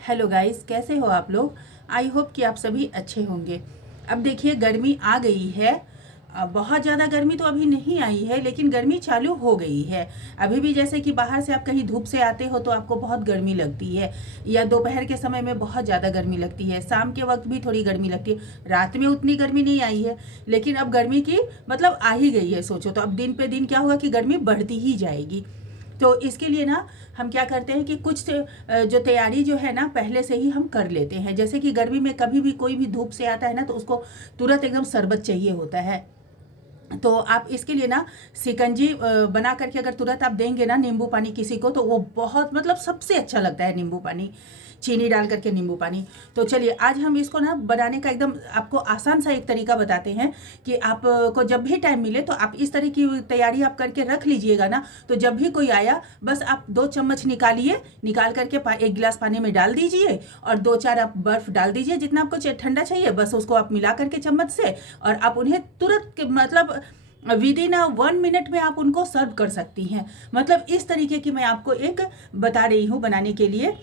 Hello guys, कैसे हो आप लोग। आई होप कि आप सभी अच्छे होंगे। अब देखिए गर्मी आ गई है। बहुत ज़्यादा गर्मी तो अभी नहीं आई है, लेकिन गर्मी चालू हो गई है। अभी भी जैसे कि बाहर से आप कहीं धूप से आते हो तो आपको बहुत गर्मी लगती है, या दोपहर के समय में बहुत ज़्यादा गर्मी लगती है, शाम के वक्त भी थोड़ी गर्मी लगती है। रात में उतनी गर्मी नहीं आई है, लेकिन अब गर्मी की मतलब आ ही गई है। सोचो तो अब दिन पे दिन क्या होगा कि गर्मी बढ़ती ही जाएगी। तो इसके लिए ना हम क्या करते हैं कि कुछ जो तैयारी जो है ना पहले से ही हम कर लेते हैं। जैसे कि गर्मी में कभी भी कोई भी धूप से आता है ना तो उसको तुरंत एकदम शरबत चाहिए होता है। तो आप इसके लिए ना शिकंजी बना करके अगर तुरंत आप देंगे ना नींबू पानी किसी को, तो वो बहुत मतलब सबसे अच्छा लगता है नींबू पानी, चीनी डाल करके नींबू पानी। तो चलिए आज हम इसको ना बनाने का एकदम आपको आसान सा एक तरीका बताते हैं कि आपको जब भी टाइम मिले तो आप इस तरह की तैयारी आप करके रख लीजिएगा ना। तो जब भी कोई आया बस आप 2 चम्मच निकालिए, निकाल करके 1 गिलास पानी में डाल दीजिए और 2-4 आप बर्फ़ डाल दीजिए, जितना आपको ठंडा चाहिए बस उसको आप मिला करके चम्मच से, और आप उन्हें तुरंत मतलब विदिन 1 मिनट में आप उनको सर्व कर सकती हैं। मतलब इस तरीके की मैं आपको एक बता रही हूँ बनाने के लिए।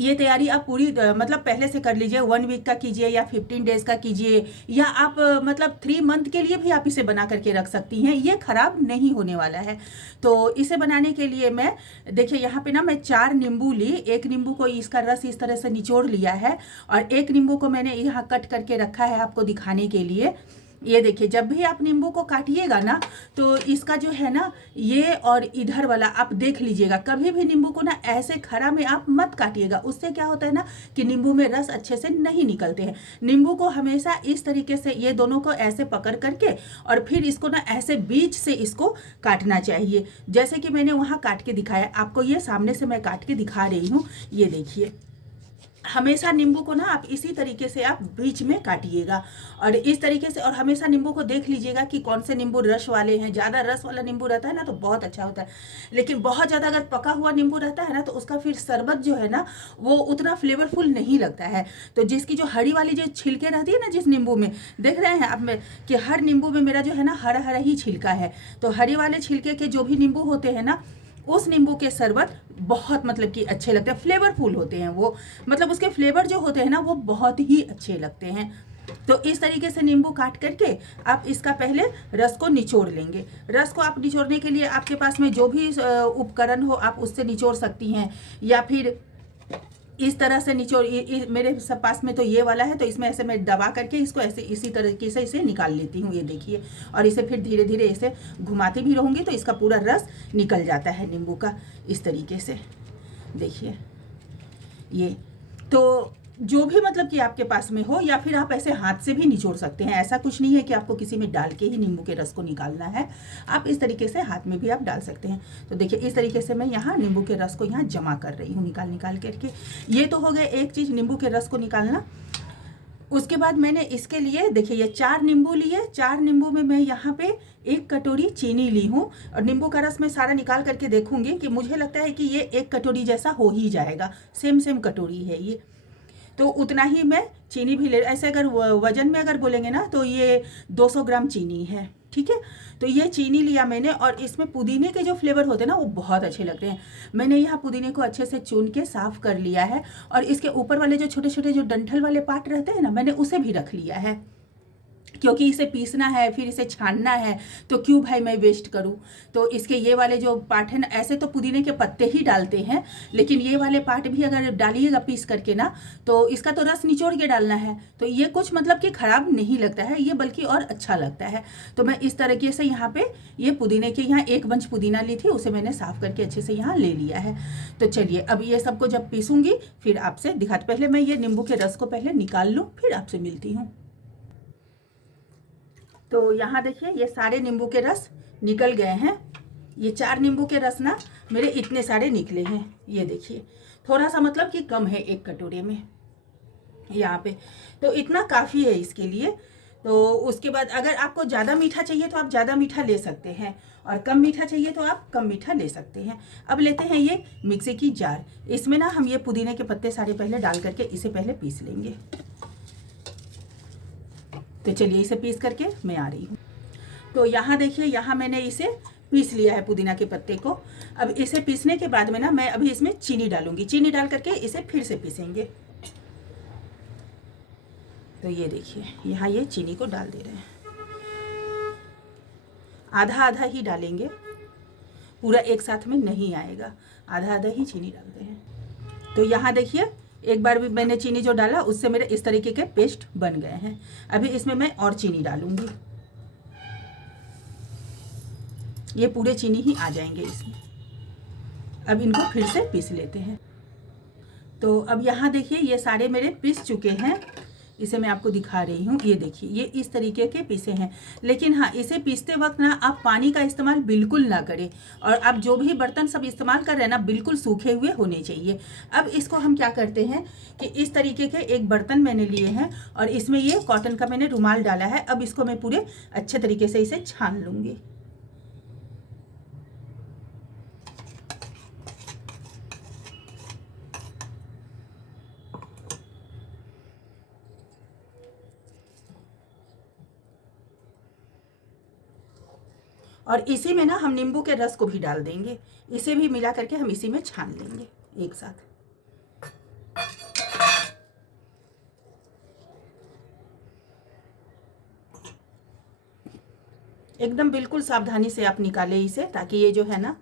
ये तैयारी आप पूरी मतलब पहले से कर लीजिए, 1 वीक का कीजिए या 15 डेज का कीजिए, या आप मतलब 3 मंथ के लिए भी आप इसे बना करके रख सकती हैं। ये खराब नहीं होने वाला है। तो इसे बनाने के लिए मैं देखिए यहाँ पे ना मैं 4 नींबू ली। एक नींबू को इसका रस इस तरह से निचोड़ लिया है, और एक नींबू को मैंने यहाँ कट करके रखा है आपको दिखाने के लिए। ये देखिए, जब भी आप नींबू को काटिएगा ना तो इसका जो है ना ये और इधर वाला आप देख लीजिएगा। कभी भी नींबू को ना ऐसे खरा में आप मत काटिएगा, उससे क्या होता है ना कि नींबू में रस अच्छे से नहीं निकलते हैं। नींबू को हमेशा इस तरीके से ये दोनों को ऐसे पकड़ करके और फिर इसको ना ऐसे बीच से इसको काटना चाहिए, जैसे कि मैंने वहाँ काट के दिखाया आपको। ये सामने से मैं काट के दिखा रही हूँ, ये देखिए। हमेशा नींबू को ना आप इसी तरीके से आप बीच में काटिएगा, और इस तरीके से। और हमेशा नींबू को देख लीजिएगा कि कौन से नींबू रस वाले हैं। ज़्यादा रस वाला नींबू रहता है ना तो बहुत अच्छा होता है, लेकिन बहुत ज़्यादा अगर पका हुआ नींबू रहता है ना तो उसका फिर शरबत जो है ना वो उतना फ्लेवरफुल नहीं लगता है। तो जिसकी जो हरी वाली जो छिलके रहती है ना जिस नींबू में, देख रहे हैं आप में कि हर नींबू में मेरा जो है ना हरा हरा ही छिलका है। तो हरी वाले छिलके के जो भी नींबू होते हैं ना उस नींबू के शरबत बहुत मतलब कि अच्छे लगते हैं, फ्लेवरफुल होते हैं वो। मतलब उसके फ्लेवर जो होते हैं ना वो बहुत ही अच्छे लगते हैं। तो इस तरीके से नींबू काट करके आप इसका पहले रस को निचोड़ लेंगे। रस को आप निचोड़ने के लिए आपके पास में जो भी उपकरण हो आप उससे निचोड़ सकती हैं, या फिर इस तरह से निचोड़। मेरे सब पास में तो ये वाला है, तो इसमें ऐसे मैं दबा करके इसको ऐसे इसी तरीके से इसे निकाल लेती हूँ, ये देखिए। और इसे फिर धीरे धीरे इसे घुमाती भी रहूँगी तो इसका पूरा रस निकल जाता है नींबू का, इस तरीके से देखिए। ये तो जो भी मतलब कि आपके पास में हो, या फिर आप ऐसे हाथ से भी निचोड़ सकते हैं। ऐसा कुछ नहीं है कि आपको किसी में डाल के ही नींबू के रस को निकालना है, आप इस तरीके से हाथ में भी आप डाल सकते हैं। तो देखिए इस तरीके से मैं यहाँ नींबू के रस को यहाँ जमा कर रही हूँ, निकाल करके। ये तो हो गया एक चीज़, नींबू के रस को निकालना। उसके बाद मैंने इसके लिए देखिए ये 4 नींबू लिए। 4 नींबू में मैं यहाँ पे 1 कटोरी चीनी ली हूँ, और नींबू का रस मैं सारा निकाल करके देखूंगी कि मुझे लगता है कि ये 1 कटोरी जैसा हो ही जाएगा। सेम कटोरी है ये, तो उतना ही मैं चीनी भी ले। ऐसे अगर वजन में अगर बोलेंगे ना तो ये 200 ग्राम चीनी है, ठीक है। तो ये चीनी लिया मैंने, और इसमें पुदीने के जो फ्लेवर होते हैं ना वो बहुत अच्छे लगते हैं। मैंने यहाँ पुदीने को अच्छे से चून के साफ़ कर लिया है, और इसके ऊपर वाले जो छोटे छोटे जो डंठल वाले पार्ट रहते हैं ना मैंने उसे भी रख लिया है, क्योंकि इसे पीसना है फिर इसे छानना है, तो क्यों भाई मैं वेस्ट करूं। तो इसके ये वाले जो पार्ट है ना, ऐसे तो पुदीने के पत्ते ही डालते हैं, लेकिन ये वाले पार्ट भी अगर डालिएगा पीस करके ना तो इसका तो रस निचोड़ के डालना है, तो ये कुछ मतलब कि ख़राब नहीं लगता है, ये बल्कि और अच्छा लगता है। तो मैं इस तरीके से यहाँ पे ये पुदीने के यहाँ 1 बंच पुदीना ली थी, उसे मैंने साफ़ करके अच्छे से यहाँ ले लिया है। तो चलिए अब ये सबको जब पीसूँगी फिर आपसे दिखाते। पहले मैं ये नींबू के रस को पहले निकाल लूँ, फिर आपसे मिलती हूँ। तो यहाँ देखिए ये सारे नींबू के रस निकल गए हैं। ये 4 नींबू के रस ना मेरे इतने सारे निकले हैं, ये देखिए। थोड़ा सा मतलब कि कम है 1 कटोरे में यहाँ पे, तो इतना काफ़ी है इसके लिए। तो उसके बाद अगर आपको ज़्यादा मीठा चाहिए तो आप ज़्यादा मीठा ले सकते हैं, और कम मीठा चाहिए तो आप कम मीठा ले सकते हैं। अब लेते हैं ये मिक्सी की जार। इसमें ना हम ये पुदीने के पत्ते सारे पहले डाल करके इसे पहले पीस लेंगे। तो चलिए इसे पीस करके मैं आ रही हूँ। तो यहाँ देखिए, यहाँ मैंने इसे पीस लिया है पुदीना के पत्ते को। अब इसे पीसने के बाद में ना मैं अभी इसमें चीनी डालूंगी। चीनी डाल करके इसे फिर से पीसेंगे। तो ये देखिए यहाँ ये चीनी को डाल दे रहे हैं, आधा आधा ही डालेंगे, पूरा एक साथ में नहीं आएगा, आधा आधा ही चीनी डालते हैं। तो यहाँ देखिए एक बार भी मैंने चीनी जो डाला उससे मेरे इस तरीके के पेस्ट बन गए हैं। अभी इसमें मैं और चीनी डालूंगी, ये पूरे चीनी ही आ जाएंगे इसमें। अब इनको फिर से पीस लेते हैं। तो अब यहाँ देखिए ये सारे मेरे पीस चुके हैं, इसे मैं आपको दिखा रही हूँ। ये देखिए ये इस तरीके के पीसे हैं। लेकिन हाँ, इसे पीसते वक्त ना आप पानी का इस्तेमाल बिल्कुल ना करें, और आप जो भी बर्तन सब इस्तेमाल कर रहे हैं ना बिल्कुल सूखे हुए होने चाहिए। अब इसको हम क्या करते हैं कि इस तरीके के एक बर्तन मैंने लिए हैं और इसमें ये कॉटन का मैंने रुमाल डाला है। अब इसको मैं पूरे अच्छे तरीके से इसे छान लूँगी। और इसी में ना हम नींबू के रस को भी डाल देंगे, इसे भी मिला करके हम इसी में छान लेंगे एक साथ। एकदम बिल्कुल सावधानी से आप निकालें इसे, ताकि ये जो है ना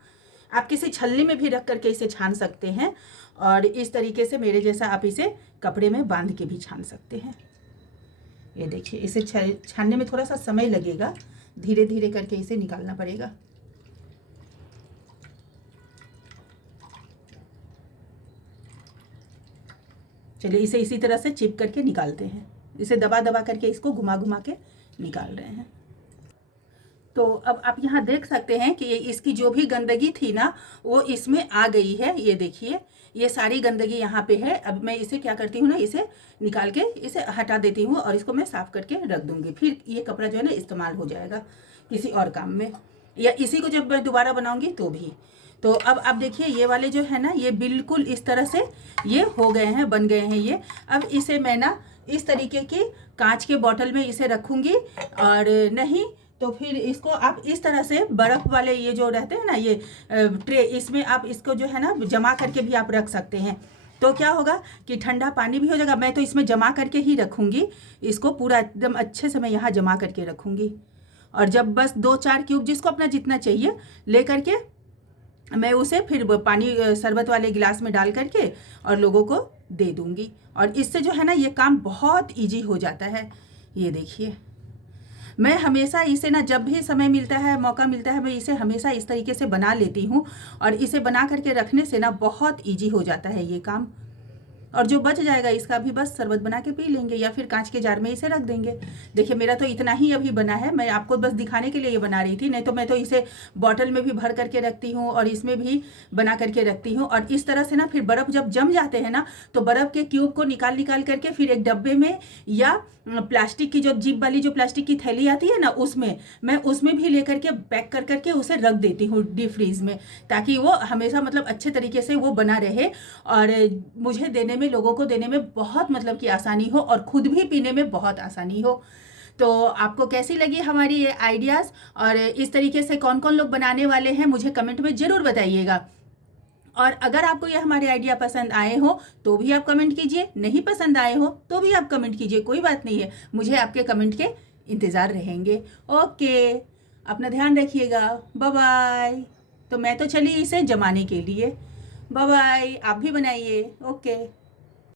आप किसी छलनी में भी रख करके इसे छान सकते हैं, और इस तरीके से मेरे जैसा आप इसे कपड़े में बांध के भी छान सकते हैं। ये देखिए इसे छानने में थोड़ा सा समय लगेगा, धीरे धीरे करके इसे निकालना पड़ेगा। चलिए इसे इसी तरह से चिप करके निकालते हैं। इसे दबा दबा करके इसको घुमा घुमा के निकाल रहे हैं। तो अब आप यहाँ देख सकते हैं कि इसकी जो भी गंदगी थी ना वो इसमें आ गई है। ये देखिए ये सारी गंदगी यहाँ पे है। अब मैं इसे क्या करती हूँ ना, इसे निकाल के इसे हटा देती हूँ और इसको मैं साफ़ करके रख दूँगी। फिर ये कपड़ा जो है ना इस्तेमाल हो जाएगा किसी और काम में, या इसी को जब मैं दोबारा बनाऊँगी तो भी। तो अब आप देखिए ये वाले जो है ना ये बिल्कुल इस तरह से ये हो गए हैं, बन गए हैं ये। अब इसे मैं ना इस तरीके की कांच के बॉटल में इसे रखूँगी, और नहीं तो फिर इसको आप इस तरह से बर्फ़ वाले ये जो रहते हैं ना ये ट्रे, इसमें आप इसको जो है ना जमा करके भी आप रख सकते हैं। तो क्या होगा कि ठंडा पानी भी हो जाएगा। मैं तो इसमें जमा करके ही रखूँगी इसको, पूरा एकदम अच्छे से मैं यहाँ जमा करके रखूँगी। और जब बस 2-4 क्यूब जिसको अपना जितना चाहिए ले करके मैं उसे फिर पानी शरबत वाले गिलास में डाल करके और लोगों को दे दूँगी। और इससे जो है ना ये काम बहुत ईजी हो जाता है। ये देखिए मैं हमेशा इसे ना जब भी समय मिलता है, मौका मिलता है, मैं इसे हमेशा इस तरीके से बना लेती हूँ, और इसे बना करके रखने से ना बहुत ईजी हो जाता है ये काम। और जो बच जाएगा इसका भी बस शरबत बना के पी लेंगे, या फिर कांच के जार में इसे रख देंगे। देखिए मेरा तो इतना ही अभी बना है, मैं आपको बस दिखाने के लिए ये बना रही थी, नहीं तो मैं तो इसे बॉटल में भी भर करके रखती हूँ और इसमें भी बना करके रखती हूँ। और इस तरह से ना फिर बर्फ़ जब जम जाते हैं ना तो बर्फ़ के क्यूब को निकाल करके फिर एक डब्बे में या प्लास्टिक की जो जिप वाली जो प्लास्टिक की थैली आती है ना उसमें, मैं उसमें भी ले करके पैक कर करके उसे रख देती हूँ डीप फ्रीज में, ताकि वो हमेशा मतलब अच्छे तरीके से वो बना रहे और मुझे देने में, लोगों को देने में बहुत मतलब कि आसानी हो, और खुद भी पीने में बहुत आसानी हो। तो आपको कैसी लगी हमारी ये आइडियाज़, और इस तरीके से कौन कौन लोग बनाने वाले हैं मुझे कमेंट में ज़रूर बताइएगा। और अगर आपको ये हमारे आइडिया पसंद आए हो तो भी आप कमेंट कीजिए, नहीं पसंद आए हो तो भी आप कमेंट कीजिए, कोई बात नहीं है, मुझे आपके कमेंट के इंतज़ार रहेंगे। ओके, अपना ध्यान रखिएगा, बाय बाय। तो मैं तो चली इसे जमाने के लिए, बाय बाय। आप भी बनाइए। ओके।